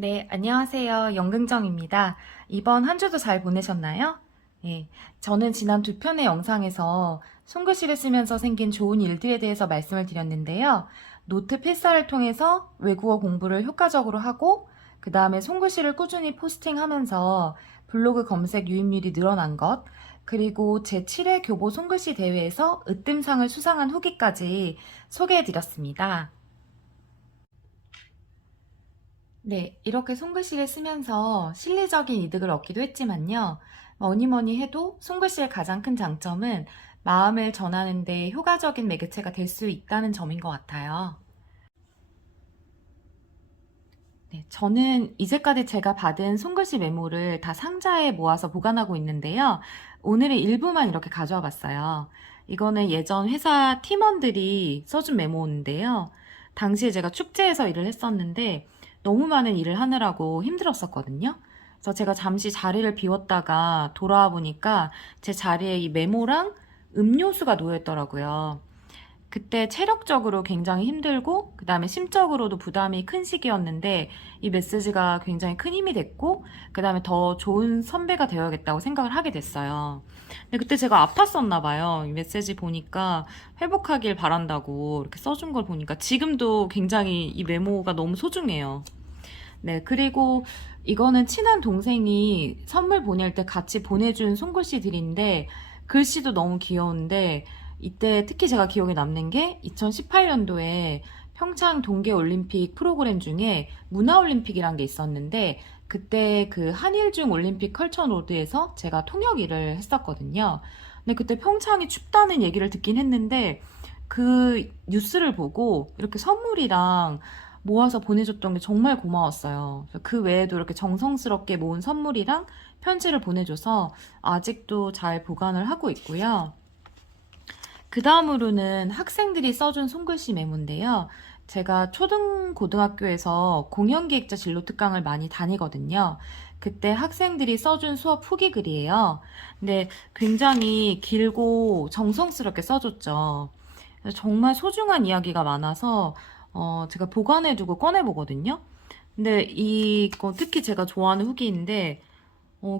네, 안녕하세요. 연긍정입니다. 이번 한 주도 잘 보내셨나요? 예, 저는 지난 두 편의 영상에서 손글씨를 쓰면서 생긴 좋은 일들에 대해서 말씀을 드렸는데요. 노트 필사를 통해서 외국어 공부를 효과적으로 하고, 그 다음에 손글씨를 꾸준히 포스팅하면서 블로그 검색 유입률이 늘어난 것, 그리고 제7회 교보 손글씨 대회에서 으뜸상을 수상한 후기까지 소개해 드렸습니다. 네, 이렇게 손글씨를 쓰면서 실리적인 이득을 얻기도 했지만요. 뭐니 뭐니 해도 손글씨의 가장 큰 장점은 마음을 전하는 데 효과적인 매개체가 될 수 있다는 점인 것 같아요. 네, 저는 이제까지 제가 받은 손글씨 메모를 다 상자에 모아서 보관하고 있는데요. 오늘의 일부만 이렇게 가져와 봤어요. 이거는 예전 회사 팀원들이 써준 메모인데요. 당시에 제가 축제에서 일을 했었는데 너무 많은 일을 하느라고 힘들었었거든요. 그래서 제가 잠시 자리를 비웠다가 돌아와 보니까 제 자리에 이 메모랑 음료수가 놓여 있더라고요. 그때 체력적으로 굉장히 힘들고 그 다음에 심적으로도 부담이 큰 시기였는데 이 메시지가 굉장히 큰 힘이 됐고 그 다음에 더 좋은 선배가 되어야겠다고 생각을 하게 됐어요. 근데 그때 제가 아팠었나 봐요. 이 메시지 보니까 회복하길 바란다고 이렇게 써준 걸 보니까 지금도 굉장히 이 메모가 너무 소중해요. 네, 그리고 이거는 친한 동생이 선물 보낼 때 같이 보내준 손글씨들인데 글씨도 너무 귀여운데 이때 특히 제가 기억에 남는 게 2018년도에 평창 동계올림픽 프로그램 중에 문화올림픽이란 게 있었는데 그때 그 한일중 올림픽 컬처로드에서 제가 통역 일을 했었거든요. 근데 그때 평창이 춥다는 얘기를 듣긴 했는데 그 뉴스를 보고 이렇게 선물이랑 모아서 보내줬던 게 정말 고마웠어요. 그 외에도 이렇게 정성스럽게 모은 선물이랑 편지를 보내줘서 아직도 잘 보관을 하고 있고요. 그 다음으로는 학생들이 써준 손글씨 메모인데요. 제가 고등학교에서 공연기획자 진로 특강을 많이 다니거든요. 그때 학생들이 써준 수업 후기 글이에요. 근데 굉장히 길고 정성스럽게 써줬죠. 정말 소중한 이야기가 많아서 제가 보관해두고 꺼내보거든요. 근데 이거 특히 제가 좋아하는 후기인데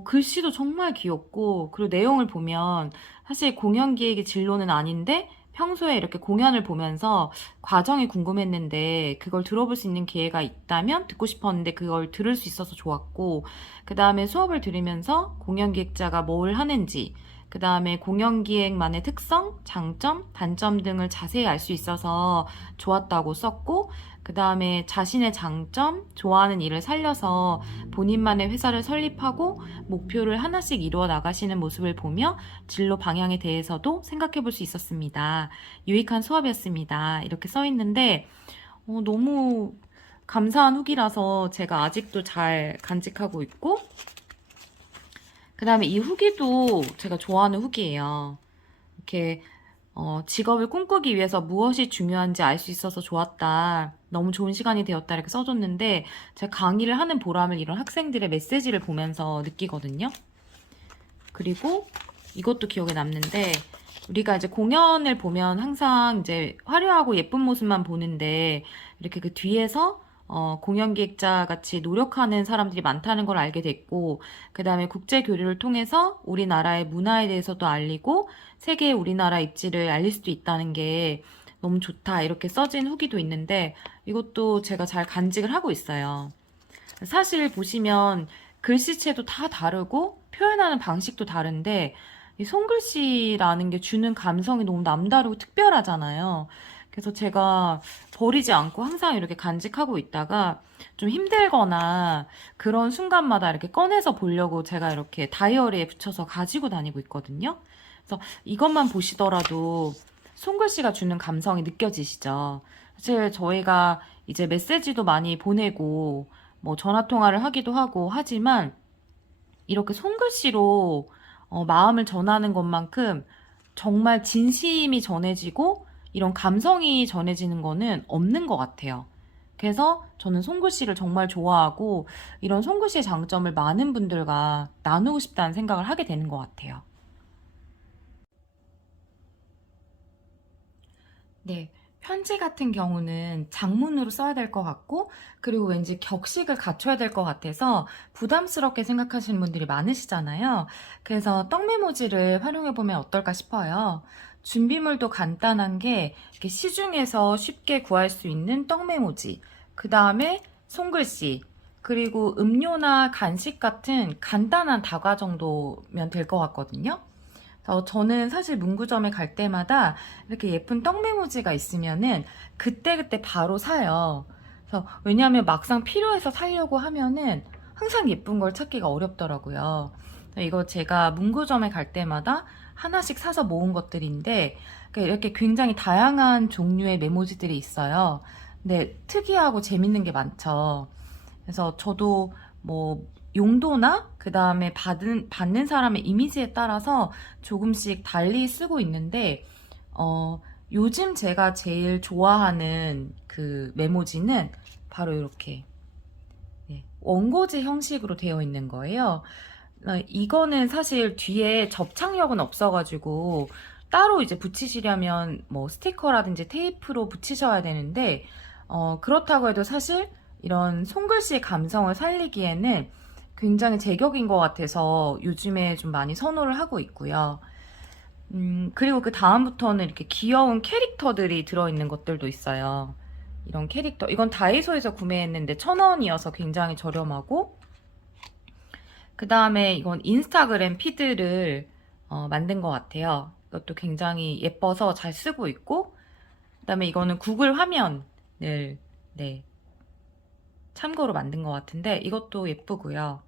글씨도 정말 귀엽고 그리고 내용을 보면 사실 공연 기획의 진로는 아닌데 평소에 이렇게 공연을 보면서 과정이 궁금했는데 그걸 들어볼 수 있는 기회가 있다면 듣고 싶었는데 그걸 들을 수 있어서 좋았고 그 다음에 수업을 들으면서 공연 기획자가 뭘 하는지 그 다음에 공연 기획만의 특성, 장점, 단점 등을 자세히 알 수 있어서 좋았다고 썼고 그 다음에 자신의 장점, 좋아하는 일을 살려서 본인만의 회사를 설립하고 목표를 하나씩 이루어 나가시는 모습을 보며 진로 방향에 대해서도 생각해 볼 수 있었습니다. 유익한 수업이었습니다. 이렇게 써 있는데 너무 감사한 후기라서 제가 아직도 잘 간직하고 있고 그 다음에 이 후기도 제가 좋아하는 후기예요. 이렇게 직업을 꿈꾸기 위해서 무엇이 중요한지 알 수 있어서 좋았다. 너무 좋은 시간이 되었다. 이렇게 써줬는데 제가 강의를 하는 보람을 이런 학생들의 메시지를 보면서 느끼거든요. 그리고 이것도 기억에 남는데 우리가 이제 공연을 보면 항상 이제 화려하고 예쁜 모습만 보는데 이렇게 그 뒤에서 공연 기획자 같이 노력하는 사람들이 많다는 걸 알게 됐고, 그 다음에 국제 교류를 통해서 우리나라의 문화에 대해서도 알리고, 세계의 우리나라 입지를 알릴 수도 있다는 게 너무 좋다. 이렇게 써진 후기도 있는데, 이것도 제가 잘 간직을 하고 있어요. 사실 보시면 글씨체도 다 다르고, 표현하는 방식도 다른데, 이 손글씨라는 게 주는 감성이 너무 남다르고 특별하잖아요. 그래서 제가 버리지 않고 항상 이렇게 간직하고 있다가 좀 힘들거나 그런 순간마다 이렇게 꺼내서 보려고 제가 이렇게 다이어리에 붙여서 가지고 다니고 있거든요. 그래서 이것만 보시더라도 손글씨가 주는 감성이 느껴지시죠? 사실 저희가 이제 메시지도 많이 보내고 뭐 전화 통화를 하기도 하고 하지만 이렇게 손글씨로 마음을 전하는 것만큼 정말 진심이 전해지고 이런 감성이 전해지는 거는 없는 것 같아요. 그래서 저는 손글씨를 정말 좋아하고 이런 손글씨의 장점을 많은 분들과 나누고 싶다는 생각을 하게 되는 것 같아요. 네. 편지 같은 경우는 장문으로 써야 될 것 같고, 그리고 왠지 격식을 갖춰야 될 것 같아서 부담스럽게 생각하시는 분들이 많으시잖아요. 그래서 떡 메모지를 활용해 보면 어떨까 싶어요. 준비물도 간단한 게 이렇게 시중에서 쉽게 구할 수 있는 떡 메모지, 그 다음에 손글씨, 그리고 음료나 간식 같은 간단한 다과 정도면 될 것 같거든요. 저는 사실 문구점에 갈 때마다 이렇게 예쁜 떡 메모지가 있으면은 그때그때 바로 사요. 그래서 왜냐하면 막상 필요해서 사려고 하면은 항상 예쁜 걸 찾기가 어렵더라고요. 이거 제가 문구점에 갈 때마다 하나씩 사서 모은 것들인데, 그러니까 이렇게 굉장히 다양한 종류의 메모지들이 있어요. 근데 특이하고 재밌는 게 많죠. 그래서 저도 뭐 용도나 그 다음에 받는 사람의 이미지에 따라서 조금씩 달리 쓰고 있는데, 요즘 제가 제일 좋아하는 그 메모지는 바로 이렇게 원고지 형식으로 되어 있는 거예요. 이거는 사실 뒤에 접착력은 없어가지고 따로 이제 붙이시려면 뭐 스티커라든지 테이프로 붙이셔야 되는데, 그렇다고 해도 사실 이런 손글씨의 감성을 살리기에는 굉장히 제격인 것 같아서 요즘에 좀 많이 선호를 하고 있고요. 그리고 그 다음부터는 이렇게 귀여운 캐릭터들이 들어있는 것들도 있어요. 이런 캐릭터. 이건 다이소에서 구매했는데 1,000원이어서 굉장히 저렴하고, 그 다음에 이건 인스타그램 피드를 만든 것 같아요. 이것도 굉장히 예뻐서 잘 쓰고 있고, 그 다음에 이거는 구글 화면을 네, 참고로 만든 것 같은데 이것도 예쁘고요.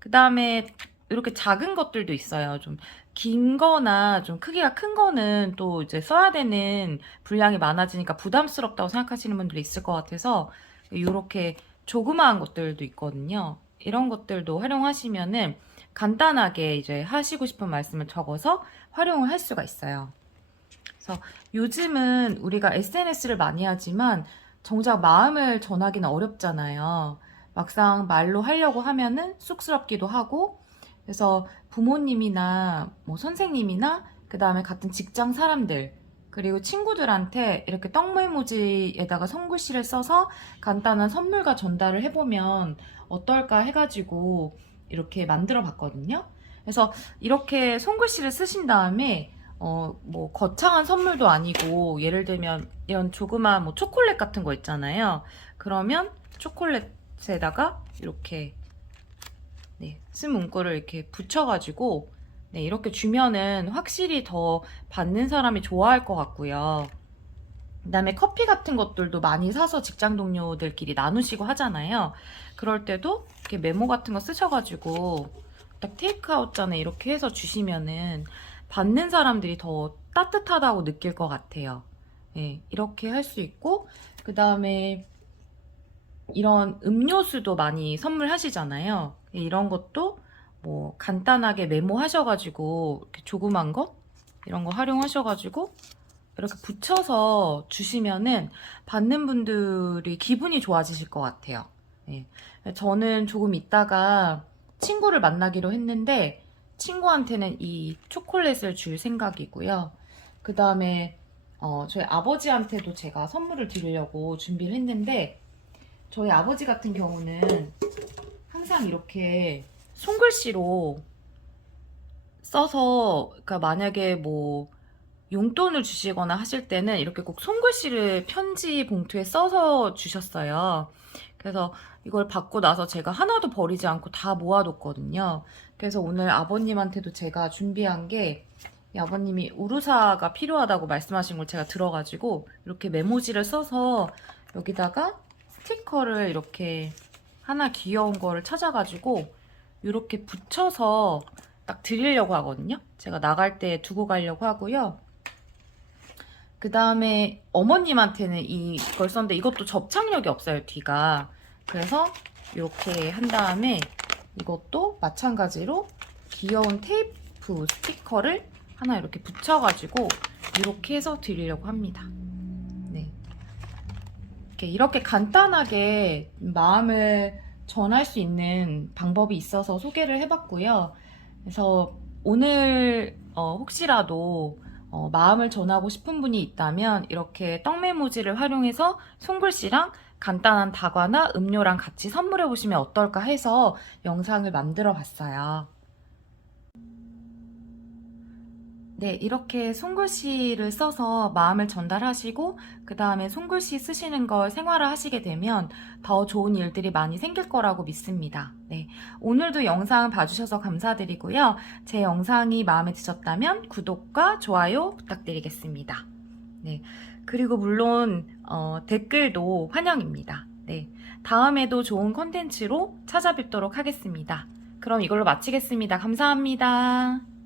그 다음에 이렇게 작은 것들도 있어요. 좀 긴 거나 좀 크기가 큰 거는 또 이제 써야 되는 분량이 많아지니까 부담스럽다고 생각하시는 분들이 있을 것 같아서 이렇게 조그마한 것들도 있거든요. 이런 것들도 활용하시면은 간단하게 이제 하시고 싶은 말씀을 적어서 활용을 할 수가 있어요. 그래서 요즘은 우리가 SNS를 많이 하지만 정작 마음을 전하기는 어렵잖아요. 막상 말로 하려고 하면은 쑥스럽기도 하고, 그래서 부모님이나 뭐 선생님이나 그 다음에 같은 직장 사람들, 그리고 친구들한테 이렇게 떡메모지에다가 손글씨를 써서 간단한 선물과 전달을 해보면 어떨까 해가지고 이렇게 만들어 봤거든요. 그래서 이렇게 손글씨를 쓰신 다음에 뭐 거창한 선물도 아니고, 예를 들면 이런 조그마한 뭐 초콜릿 같은 거 있잖아요. 그러면 초콜릿에다가 이렇게 쓴 문구를 이렇게 붙여가지고 이렇게 주면은 확실히 더 받는 사람이 좋아할 것 같고요. 그 다음에 커피 같은 것들도 많이 사서 직장 동료들끼리 나누시고 하잖아요. 그럴 때도 이렇게 메모 같은 거 쓰셔가지고 딱 테이크아웃 잔에 이렇게 해서 주시면은 받는 사람들이 더 따뜻하다고 느낄 것 같아요. 네, 이렇게 할 수 있고, 그 다음에 이런 음료수도 많이 선물하시잖아요. 이런 것도 뭐 간단하게 메모하셔가지고 이렇게 조그만 거 이런 거 활용하셔가지고 이렇게 붙여서 주시면은 받는 분들이 기분이 좋아지실 것 같아요. 예. 저는 조금 있다가 친구를 만나기로 했는데 친구한테는 이 초콜릿을 줄 생각이고요. 그 다음에 저희 아버지한테도 제가 선물을 드리려고 준비를 했는데, 저희 아버지 같은 경우는 항상 이렇게 손글씨로 써서, 그러니까 만약에 뭐 용돈을 주시거나 하실 때는 이렇게 꼭 손글씨를 편지 봉투에 써서 주셨어요. 그래서 이걸 받고 나서 제가 하나도 버리지 않고 다 모아뒀거든요. 그래서 오늘 아버님한테도 제가 준비한 게, 이 아버님이 우루사가 필요하다고 말씀하신 걸 제가 들어가지고 이렇게 메모지를 써서 여기다가 스티커를 이렇게 하나 귀여운 거를 찾아가지고 이렇게 붙여서 딱 드리려고 하거든요. 제가 나갈 때 두고 가려고 하고요. 그 다음에 어머님한테는 이걸 썼는데 이것도 접착력이 없어요, 뒤가. 그래서 이렇게 한 다음에 이것도 마찬가지로 귀여운 테이프 스티커를 하나 이렇게 붙여가지고 이렇게 해서 드리려고 합니다. 네. 이렇게 간단하게 마음을 전할 수 있는 방법이 있어서 소개를 해봤고요. 그래서 오늘 혹시라도 마음을 전하고 싶은 분이 있다면 이렇게 떡메모지를 활용해서 손글씨랑 간단한 다과나 음료랑 같이 선물해 보시면 어떨까 해서 영상을 만들어 봤어요. 네, 이렇게 손글씨를 써서 마음을 전달하시고 그 다음에 손글씨 쓰시는 걸 생활화하시게 되면 더 좋은 일들이 많이 생길 거라고 믿습니다. 네, 오늘도 영상 봐주셔서 감사드리고요. 제 영상이 마음에 드셨다면 구독과 좋아요 부탁드리겠습니다. 네, 그리고 물론 댓글도 환영입니다. 네, 다음에도 좋은 콘텐츠로 찾아뵙도록 하겠습니다. 그럼 이걸로 마치겠습니다. 감사합니다.